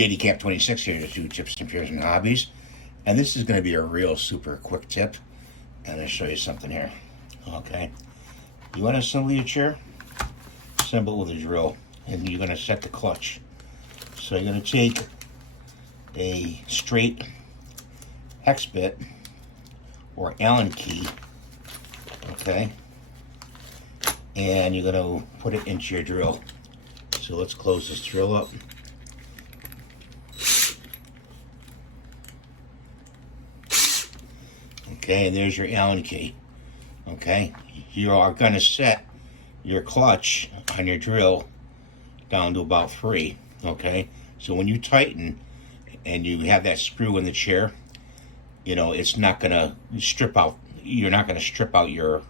JD Camp 26 here to do tips and fears and hobbies. And this is going to be a real super quick tip. And I'll show you something here. Okay. You want to assemble your chair? Assemble with a drill. And you're going to set the clutch. So you're going to take a straight hex bit or Allen key. Okay. And you're going to put it into your drill. So let's close this drill up. Okay, and there's your Allen key. Okay, you are going to set your clutch on your drill down to about 3. Okay, so when you tighten and you have that screw in the chair, you know it's not going to strip out. You're not going to strip out your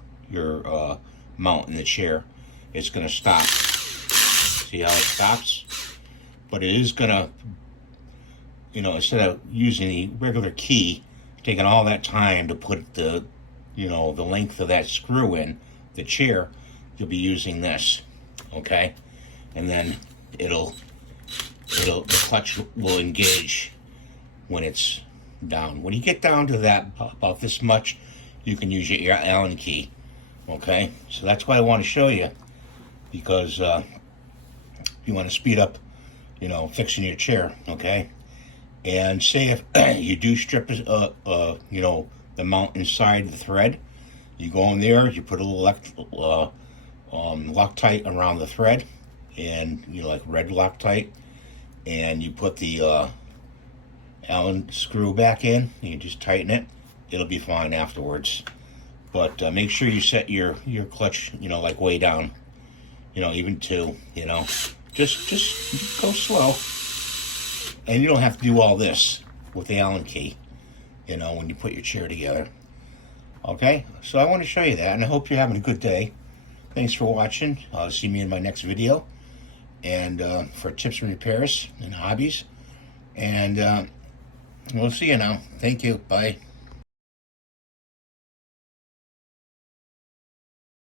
mount in the chair. It's going to stop. See how it stops? But it is going to, you know, instead of using the regular key, taking all that time to put the, you know, the length of that screw in the chair, you'll be using this, okay? And then the clutch will engage when it's down. When you get down to that about this much, you can use your Allen key, okay? So that's why I want to show you, because you want to speed up, you know, fixing your chair, okay? And say if you do strip, you know, the mount inside the thread, you go in there, you put a little Loctite around the thread, and you know, like red Loctite, and you put the Allen screw back in, and you just tighten it. It'll be fine afterwards. But make sure you set your clutch, you know, like way down, you know, even 2, you know, just go slow. And you don't have to do all this with the Allen key, you know, when you put your chair together. Okay, so I want to show you that, and I hope you're having a good day. Thanks for watching. See me in my next video, and for tips and repairs and hobbies. And we'll see you now. Thank you. Bye.